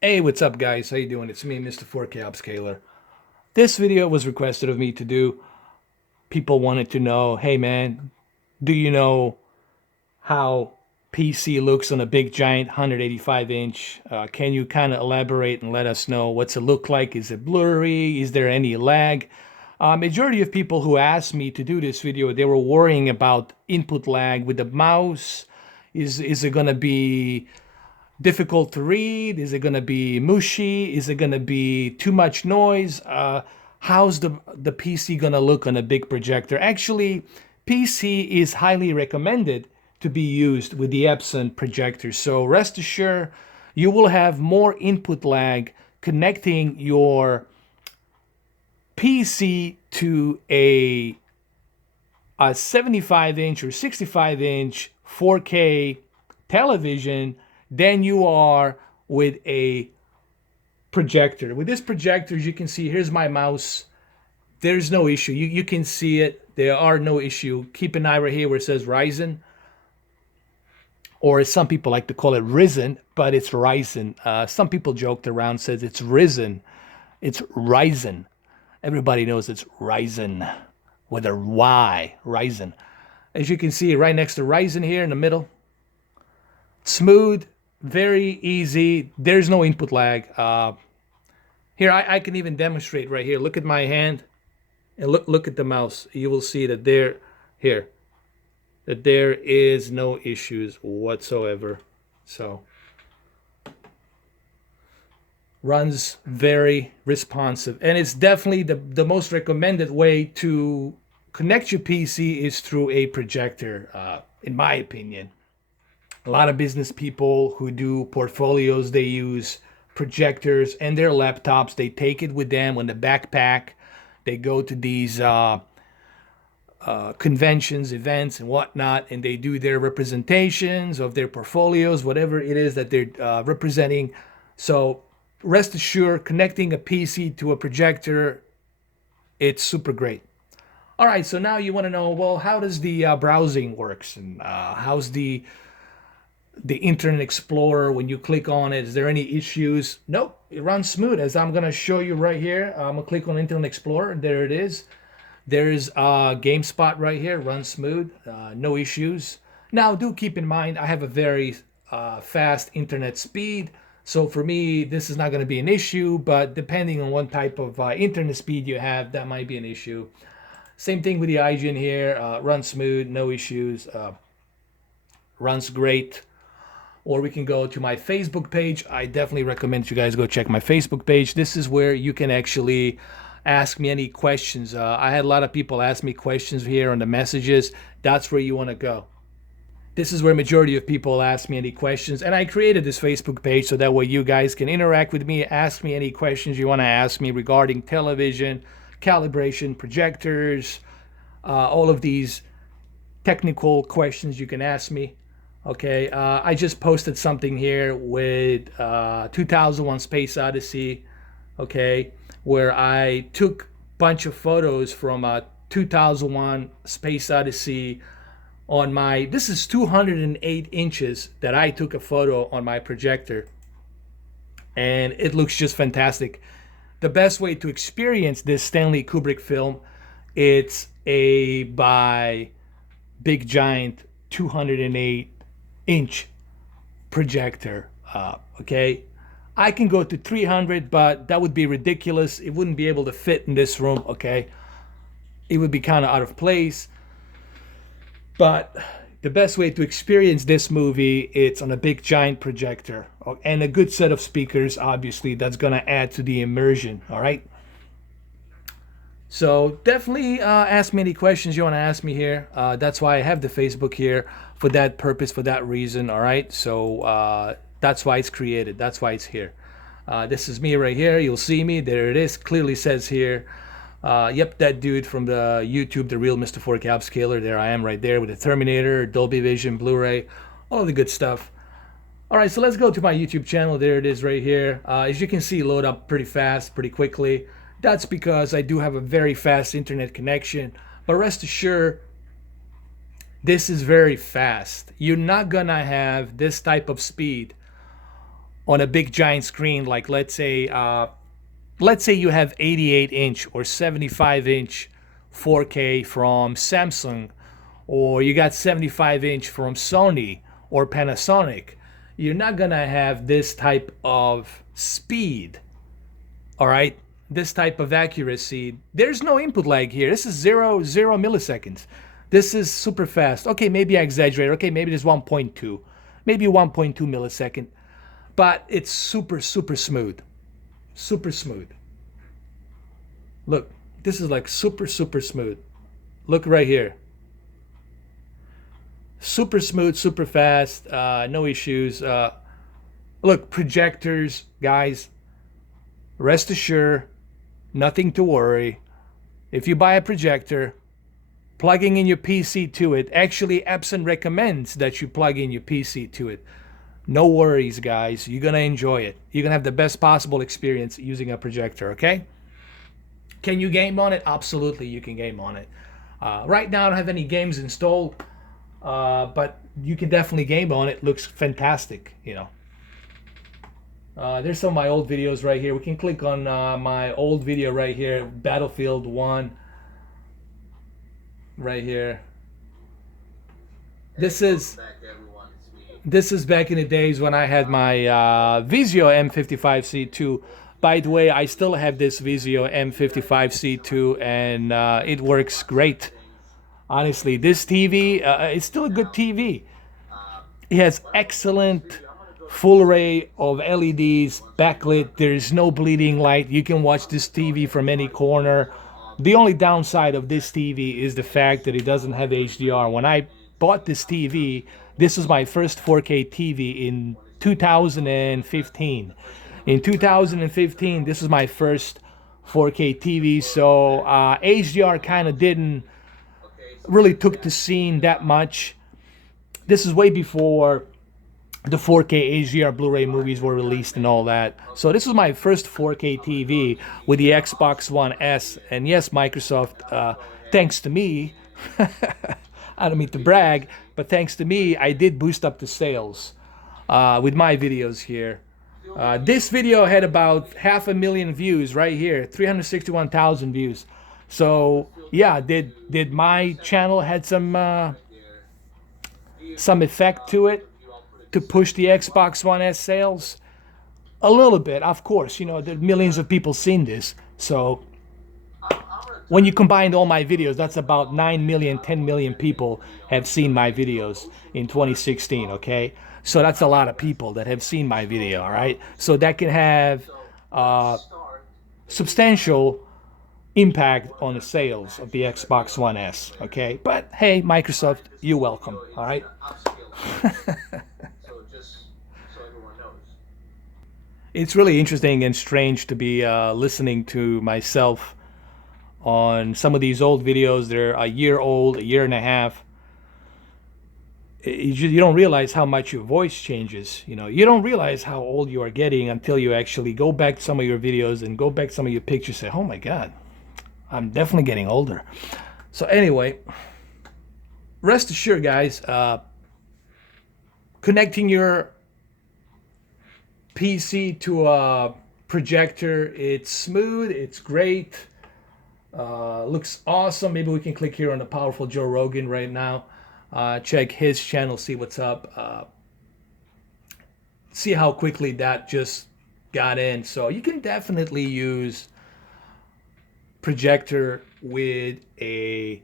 Hey, what's up, guys? How you doing? It's me, Mr. 4K Upscaler. This video was requested of me to do. People wanted to know, hey man, do you know how PC looks on a big giant 185 inch? Can you kind of elaborate and let us know what's it look like? Is it blurry? Is there any lag? Majority of people who asked me to do this video, they were worrying about input lag with the mouse. Is it gonna be difficult to read? Is it going to be mushy? Is it going to be too much noise? How's the PC going to look on a big projector? Actually, PC is highly recommended to be used with the EPSON projector. So rest assured, you will have more input lag connecting your PC to a 75 inch or 65 inch 4K television than you are with a projector. With this projector, as you can see, here's my mouse. There's no issue. You can see it. There are no issue. Keep an eye right here where it says Ryzen, or as some people like to call it Risen, but it's Ryzen. Some people joked around, says it's Risen. It's Ryzen. Everybody knows it's Ryzen with a Y, Ryzen. As you can see, right next to Ryzen here in the middle, smooth, very easy. There's no input lag. Here, I can even demonstrate right here. Look at my hand and look at the mouse. You will see that there is no issues whatsoever. So runs very responsive, and it's definitely the most recommended way to connect your PC is through a projector, in my opinion. A lot of business people who do portfolios, they use projectors and their laptops. They take it with them on the backpack. They go to these conventions, events, and whatnot, and they do their representations of their portfolios, whatever it is that they're representing. So rest assured, connecting a PC to a projector, it's super great. All right, so now you want to know, well, how does the browsing works, and how's the Internet Explorer when you click on it? Is there any issues? Nope, it runs smooth, as I'm gonna show you right here. I'm gonna click on Internet Explorer. There it is. There's GameSpot right here, runs smooth, no issues. Now, do keep in mind, I have a very fast internet speed. So for me, this is not going to be an issue, but depending on what type of internet speed you have, that might be an issue. Same thing with the IGN here, runs smooth, no issues, runs great. Or we can go to my Facebook page. I definitely recommend you guys go check my Facebook page. This is where you can actually ask me any questions. I had a lot of people ask me questions here on the messages. That's where you want to go. This is where majority of people ask me any questions, and I created this Facebook page so that way you guys can interact with me, ask me any questions you want to ask me regarding television, calibration, projectors, all of these technical questions you can ask me. Okay, I just posted something here with 2001 Space Odyssey, okay, where I took a bunch of photos from 2001 Space Odyssey on my, this is 208 inches that I took a photo on my projector, and it looks just fantastic. The best way to experience this Stanley Kubrick film, it's a by big giant 208 inch projector. Okay, I can go to 300, but that would be ridiculous. It wouldn't be able to fit in this room. Okay, it would be kind of out of place. But the best way to experience this movie, it's on a big giant projector and a good set of speakers. Obviously, that's gonna add to the immersion. All right. So definitely ask me any questions you want to ask me here. That's why I have the Facebook here, for that purpose, for that reason. All right. So that's why it's created. That's why it's here. This is me right here. You'll see me. There it is. Clearly says here. Yep, that dude from the YouTube, the real Mr. 4K Upscaler. There I am right there with the Terminator, Dolby Vision, Blu-ray, all the good stuff. All right, so let's go to my YouTube channel. There it is right here. As you can see, load up pretty fast, pretty quickly. That's because I do have a very fast internet connection. But rest assured, this is very fast. You're not gonna have this type of speed on a big giant screen, like let's say you have 88-inch or 75-inch 4K from Samsung, or you got 75-inch from Sony or Panasonic, you're not gonna have this type of speed, all right? This type of accuracy. There's no input lag here. This is zero milliseconds. This is super fast. Okay, maybe I exaggerate. Okay, maybe there's 1.2, maybe 1.2 millisecond, but it's super smooth. Super smooth. Look, this is like super smooth. Look right here. Super smooth, super fast, no issues. Look, projectors, guys, rest assured, nothing to worry. If you buy a projector, plugging in your PC to it, actually EPSON recommends that you plug in your PC to it. No worries, guys. You're going to enjoy it. You're going to have the best possible experience using a projector, okay? Can you game on it? Absolutely, you can game on it. Right now, I don't have any games installed, but you can definitely game on it. Looks fantastic, you know. There's some of my old videos right here. We can click on my old video right here, Battlefield 1, right here. This is back in the days when I had my Vizio M55C2. By the way, I still have this Vizio M55C2, and it works great. Honestly, this TV, it's still a good TV. It has excellent full array of LEDs, backlit. There's no bleeding light. You can watch this TV from any corner. The only downside of this TV is the fact that it doesn't have HDR. When I bought this TV, this was my first 4K TV in 2015. In 2015, this was my first 4K TV, so HDR kind of didn't really took the scene that much. This is way before the 4K HDR Blu-ray movies were released and all that. So this was my first 4K TV with the Xbox One S. And yes, Microsoft, thanks to me, I don't mean to brag, but thanks to me, I did boost up the sales with my videos here. This video had about 500,000 views right here, 361,000 views. So yeah, did my channel had some effect to it to push the Xbox One S sales? A little bit, of course. You know, there are millions of people seen this. So when you combine all my videos, that's about 9 million, 10 million people have seen my videos in 2016, okay? So that's a lot of people that have seen my video, all right? So that can have substantial impact on the sales of the Xbox One S, okay? But hey, Microsoft, you're welcome, all right? It's really interesting and strange to be listening to myself on some of these old videos. They're a year old, a year and a half. You don't realize how much your voice changes. You know, you don't realize how old you are getting until you actually go back to some of your videos and go back to some of your pictures and say, oh my God, I'm definitely getting older. So anyway, rest assured, guys, connecting your PC to a projector, it's smooth, it's great, looks awesome. Maybe we can click here on the Powerful Joe Rogan right now, check his channel, see what's up, see how quickly that just got in. So you can definitely use projector with a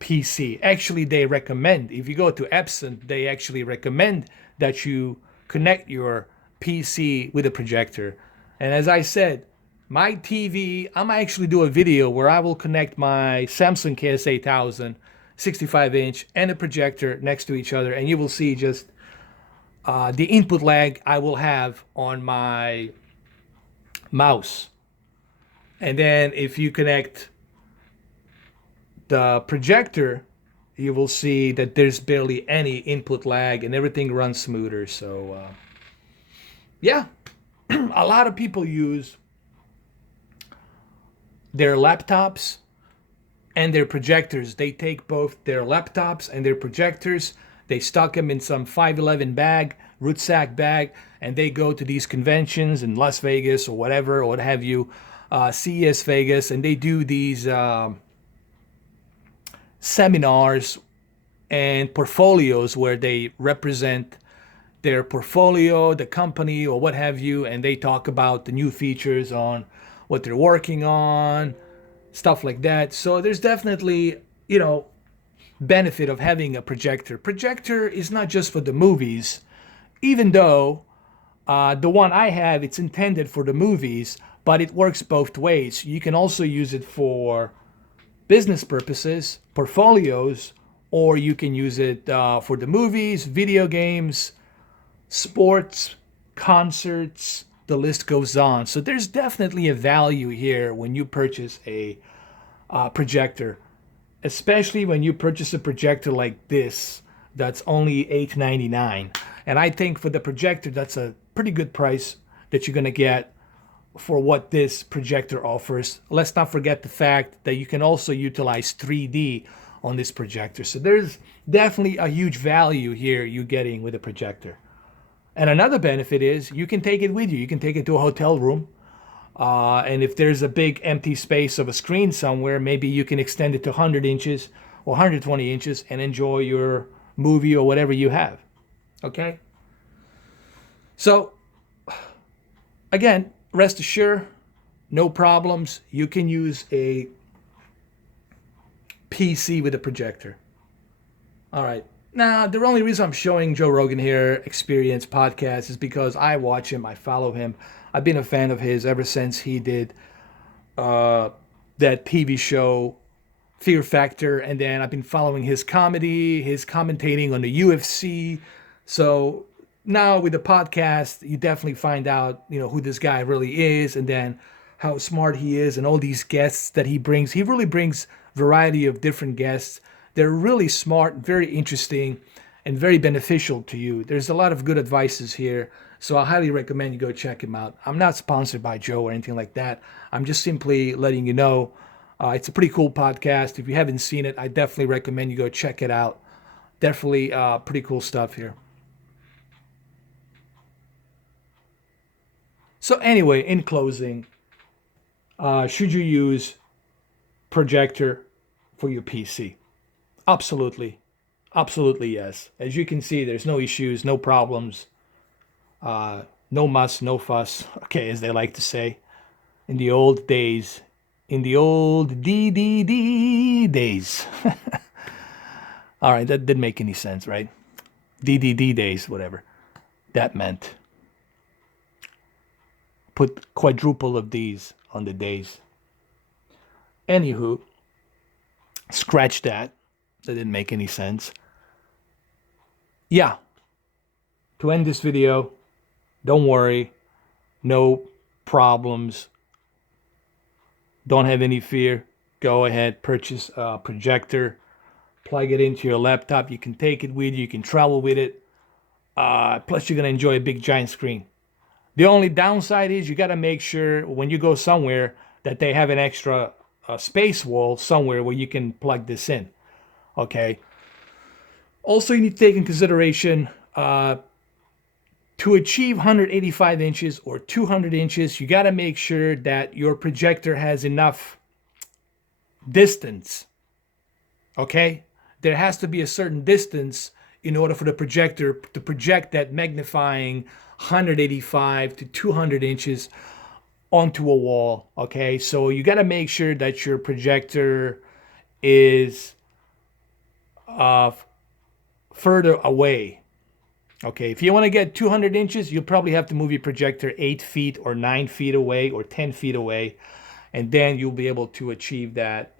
PC. Actually, they recommend, if you go to EPSON, they actually recommend that you connect your PC with a projector. And as I said, my TV, I'm actually do a video where I will connect my Samsung KS8000 65-inch and a projector next to each other, and you will see just the input lag I will have on my mouse. And then if you connect the projector, you will see that there's barely any input lag and everything runs smoother. So yeah, a lot of people use their laptops and their projectors. They take both their laptops and their projectors, they stock them in some 511 bag, rucksack bag, and they go to these conventions in Las Vegas or whatever, or what have you, CES Vegas, and they do these seminars and portfolios where they represent their portfolio, the company, or what have you, and they talk about the new features on what they're working on, stuff like that. So there's definitely, benefit of having a projector. Projector is not just for the movies, even though the one I have, it's intended for the movies, but it works both ways. You can also use it for business purposes, portfolios, or you can use it for the movies, video games, sports, concerts, the list goes on. So there's definitely a value here when you purchase a projector, especially when you purchase a projector like this that's only $8.99. And I think for the projector, that's a pretty good price that you're going to get for what this projector offers. Let's not forget the fact that you can also utilize 3D on this projector. So there's definitely a huge value here you're getting with a projector. And another benefit is you can take it with you. You can take it to a hotel room. And if there's a big empty space of a screen somewhere, maybe you can extend it to 100 inches or 120 inches and enjoy your movie or whatever you have. Okay? So, again, rest assured, no problems. You can use a PC with a projector. All right. Now, the only reason I'm showing Joe Rogan here, Experience Podcast, is because I watch him, I follow him. I've been a fan of his ever since he did that TV show, Fear Factor, and then I've been following his comedy, his commentating on the UFC. So now with the podcast, you definitely find out, who this guy really is, and then how smart he is, and all these guests that he brings. He really brings variety of different guests. They're really smart, very interesting, and very beneficial to you. There's a lot of good advices here, so I highly recommend you go check him out. I'm not sponsored by Joe or anything like that. I'm just simply letting you know it's a pretty cool podcast. If you haven't seen it, I definitely recommend you go check it out. Definitely pretty cool stuff here. So anyway, in closing, should you use projector for your PC? Absolutely. Absolutely, yes. As you can see, there's no issues, no problems, no muss, no fuss, okay, as they like to say. In the old days, in the old DDD days. All right, that didn't make any sense, right? DDD days, whatever that meant. Put quadruple of these on the days. Anywho, scratch that. That didn't make any sense. Yeah. To end this video, don't worry. No problems. Don't have any fear. Go ahead, purchase a projector. Plug it into your laptop. You can take it with you. You can travel with it. Plus, you're going to enjoy a big giant screen. The only downside is you got to make sure when you go somewhere that they have an extra space wall somewhere where you can plug this in. Okay. Also, you need to take in consideration to achieve 185 inches or 200 inches, you got to make sure that your projector has enough distance. Okay? There has to be a certain distance in order for the projector to project that magnifying 185 to 200 inches onto a wall. Okay? So you got to make sure that your projector is further away. Okay, if you want to get 200 inches, you'll probably have to move your projector 8 feet or 9 feet away or 10 feet away. And then you'll be able to achieve that,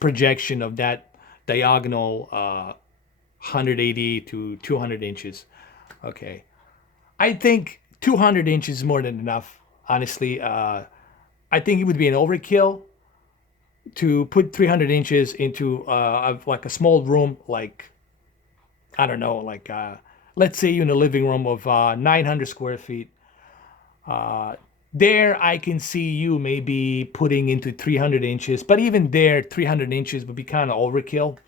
projection of that diagonal 180 to 200 inches. Okay. I think 200 inches is more than enough, honestly. I think it would be an overkill to put 300 inches into like a small room, like, I don't know, like let's say you're in a living room of 900 square feet. There I can see you maybe putting into 300 inches, but even there 300 inches would be kind of overkill.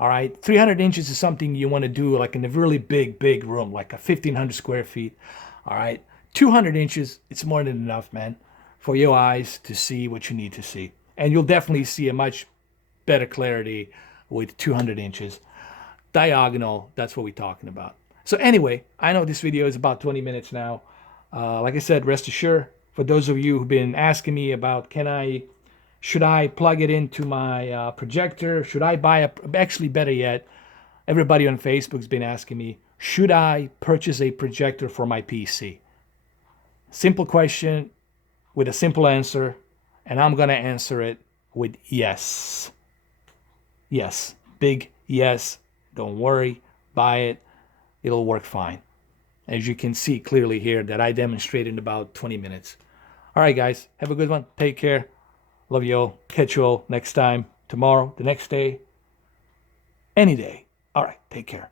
All right, 300 inches is something you want to do like in a really big room, like a 1,500 square feet. All right, 200 inches, it's more than enough, man, for your eyes to see what you need to see. And you'll definitely see a much better clarity with 200 inches. Diagonal, that's what we're talking about. So anyway, I know this video is about 20 minutes now. Like I said, rest assured, for those of you who've been asking me about should I plug it into my projector? Should I buy actually better yet, everybody on Facebook's been asking me, should I purchase a projector for my PC? Simple question with a simple answer, and I'm gonna answer it with yes. Yes, big yes. Don't worry, buy it. It'll work fine. As you can see clearly here that I demonstrated in about 20 minutes. All right, guys, have a good one. Take care. Love you all. Catch you all next time, tomorrow, the next day, any day. All right, take care.